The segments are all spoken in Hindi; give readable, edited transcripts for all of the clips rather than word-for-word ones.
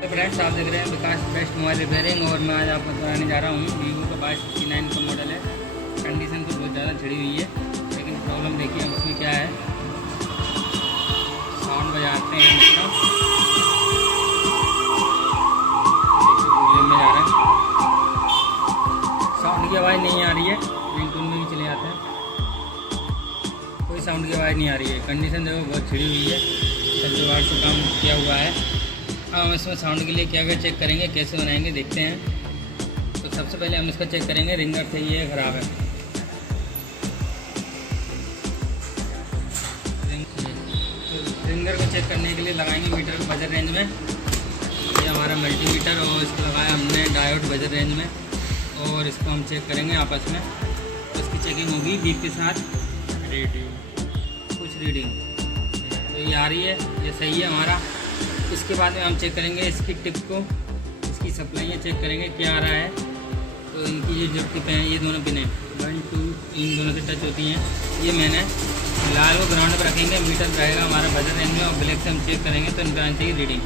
फ्रेंड्स, आप देख रहे हैं विकास बेस्ट मोबाइल रिपेयरिंग और मैं आज आपको बताने जा रहा हूँ वीवो का 2269 का मॉडल है। कंडीशन तो बहुत ज़्यादा छिड़ी हुई है, लेकिन प्रॉब्लम देखिए अब उसमें क्या है। साउंड बजाते हैं मतलब वॉल्यूम में जा रहा है, साउंड की आवाज़ नहीं आ रही है। रिंगटोन में भी चले जाते हैं, कोई साउंड की आवाज़ नहीं आ रही है। कंडीशन देखो बहुत छिड़ी हुई है, सब जुगाड़ से काम किया हुआ है। हम इसमें साउंड के लिए क्या क्या चेक करेंगे, कैसे बनाएंगे देखते हैं। तो सबसे पहले हम इसका चेक करेंगे रिंगर सही है ख़राब है। रिंगर को चेक करने के लिए लगाएंगे मीटर को बजर रेंज में। ये हमारा मल्टीमीटर और इसको लगाया हमने डायोड बजर रेंज में, और इसको हम चेक करेंगे आपस में। तो इसकी चेकिंग होगी बीप के साथ कुछ रीडिंग। तो ये आ रही है, ये सही है हमारा। इसके बाद में हम चेक करेंगे इसकी टिप को, इसकी सप्लाइयाँ चेक करेंगे क्या आ रहा है। तो इनकी जो टिपें हैं, ये दोनों पिनें 1 2 इन दोनों से टच होती हैं। ये मैंने लाल को ग्राउंड पर रखेंगे, मीटर रहेगा हमारा बजर रेंज में, और ब्लैक से हम चेक करेंगे। तो इनका आनी चाहिए रीडिंग।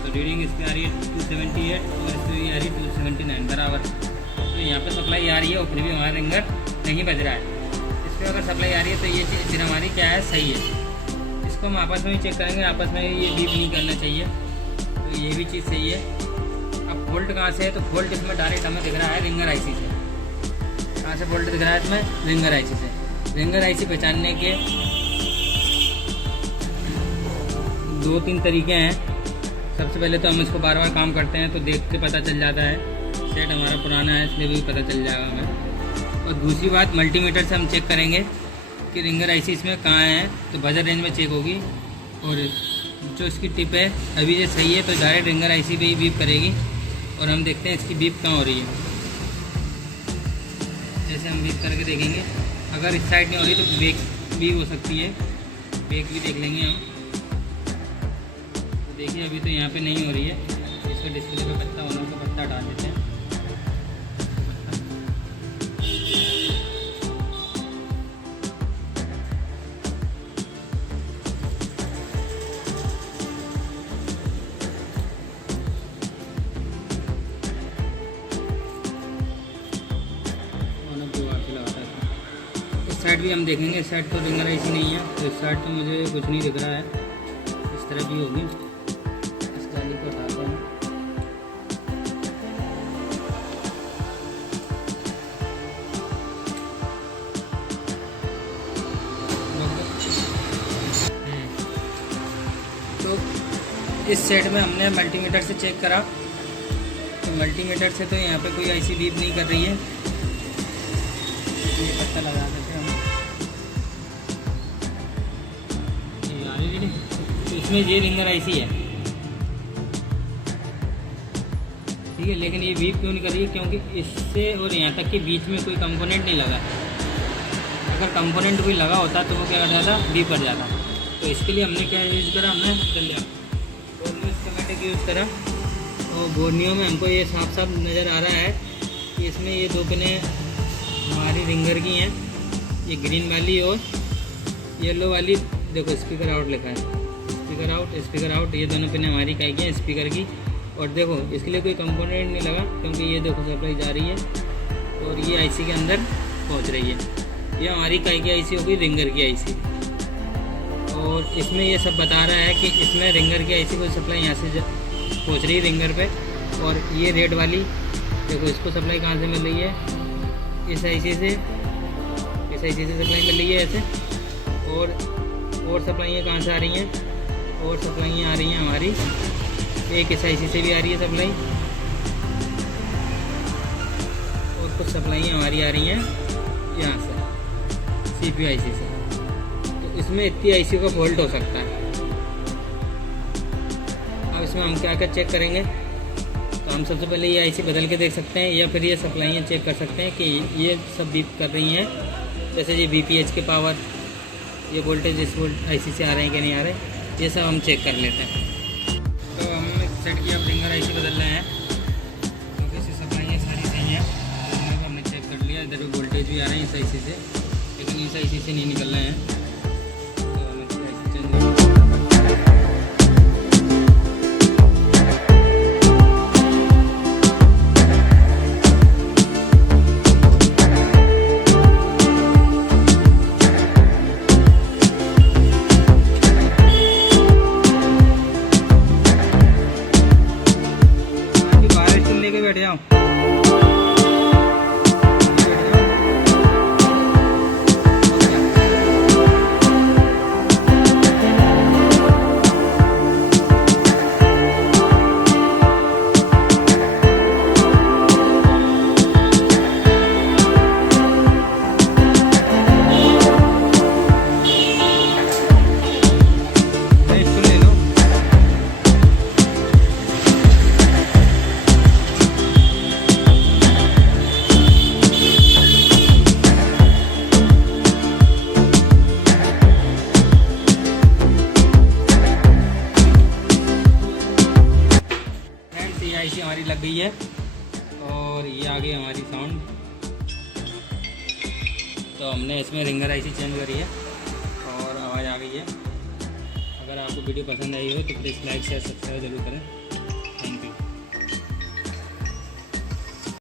तो रीडिंग इसकी आ रही है 278 और इसकी आ रही है 279 बराबर। तो यहाँ पर सप्लाई आ रही है और फिर भी हमारा रिंगर नहीं बज रहा है। इस पर अगर सप्लाई आ रही है तो ये चीज़ फिर हमारी क्या है, सही है। इसको हम आपस में भी चेक करेंगे, आपस में ये बीप नहीं करना चाहिए। तो ये भी चीज़ सही है। अब फॉल्ट कहाँ से है, तो फॉल्ट इसमें डायरेक्ट हमें दिख रहा है रिंगर आईसी से। कहाँ से फॉल्ट दिख रहा है इसमें, रिंगर आईसी से। रिंगर आईसी पहचानने के 2-3 तरीके हैं। सबसे पहले तो हम इसको बार बार काम करते हैं तो देख के पता चल जाता है। सेट हमारा पुराना है इसलिए भी पता चल जाएगा हमें। और दूसरी बात, मल्टीमीटर से हम चेक करेंगे कि रिंगर आईसी इसमें कहाँ है। तो बजर रेंज में चेक होगी, और जो इसकी टिप है अभी ये सही है तो डायरेक्ट रिंगर आईसी पे ही बीप करेगी। और हम देखते हैं इसकी बीप कहाँ हो रही है। जैसे हम बीप करके देखेंगे, अगर इस साइड नहीं हो रही तो बेक भी हो सकती है, बेक भी देख लेंगे हम। तो देखिए अभी तो यहाँ पे नहीं हो रही है। इसका डिस्प्ले पे पत्ता होना, तो पत्ता डाल देते हैं। इस साइड भी हम देखेंगे, इस साइड तो रिंगर आईसी नहीं है, तो इस साइड तो मुझे कुछ नहीं दिख रहा है। इस तरह भी होगी। इस जाली को हटाते हैं। तो इस सेट में हमने मल्टीमीटर से चेक करा, तो मल्टीमीटर से तो यहाँ पे कोई आईसी बीप नहीं कर रही है। ये पत्ता लगा देते हैं हम। ये आ रही है, तो इसमें ये रिंगर आईसी है, ठीक है। लेकिन ये बीप क्यों नहीं कर रही है, क्योंकि इससे और यहाँ तक के बीच में कोई कंपोनेंट नहीं लगा। अगर कंपोनेंट कोई लगा होता तो वो क्या कर जाता, बीप कर जाता। तो इसके लिए हमने क्या यूज़ करा, हमने बोर्नियो सिस्टमेटिक यूज़ करा। और बोर्नियो में हमको ये साफ साफ नज़र आ रहा है कि इसमें ये 2 पिनें हमारी रिंगर की हैं। ये ग्रीन वाली और येलो वाली, देखो स्पीकर आउट लिखा है, स्पीकर आउट। ये दोनों पिनें हमारी काई की हैं, स्पीकर की। और देखो इसके लिए कोई कंपोनेंट नहीं लगा, क्योंकि ये देखो सप्लाई जा रही है और ये आईसी के अंदर पहुंच रही है। ये हमारी काई की आईसी होगी, रिंगर की आईसी। और इसमें ये सब बता रहा है कि इसमें रिंगर की आईसी को सप्लाई यहाँ से पहुँच रही है रिंगर पे। और ये रेड वाली देखो, इसको सप्लाई कहाँ से मिल रही है, इस आईसी से सप्लाई मिल रही है ऐसे। और सप्लाइयाँ कहाँ से आ रही हैं, और सप्लाइयाँ आ रही हैं हमारी एक इस आईसी से भी आ रही है सप्लाई, और कुछ सप्लाइयाँ हमारी आ रही हैं यहाँ से सीपीयू आईसी से। तो इसमें इतनी आईसी का फॉल्ट हो सकता है। अब इसमें हम क्या क्या चेक करेंगे, तो हम सबसे पहले ये आईसी बदल के देख सकते हैं, या फिर ये सप्लाइयाँ चेक कर सकते हैं कि ये सब बीप कर रही हैं। जैसे ये बीपीएच के पावर, ये वोल्टेज इस आईसी से आ रहे हैं कि नहीं आ रहे, ये सब हम चेक कर लेते हैं। तो हम सेट की अब रिंगर आईसी बदल रहे हैं, क्योंकि इसकी सप्लाइयाँ सारी सही हैं। तो हमने चेक कर लिया, इधर वोल्टेज भी आ रहे हैं इस आईसी से, लेकिन इस आईसी से नहीं निकल रहे हैं। तो हम इसकी आईसी चेंज बैठ जाओ। आईसी हमारी लग गई है और ये आ गई हमारी साउंड। तो हमने इसमें रिंगर आईसी चेंज करी है और आवाज़ आ गई है। अगर आपको वीडियो पसंद आई हो तो प्लीज़ लाइक शेयर सब्सक्राइब जरूर करें।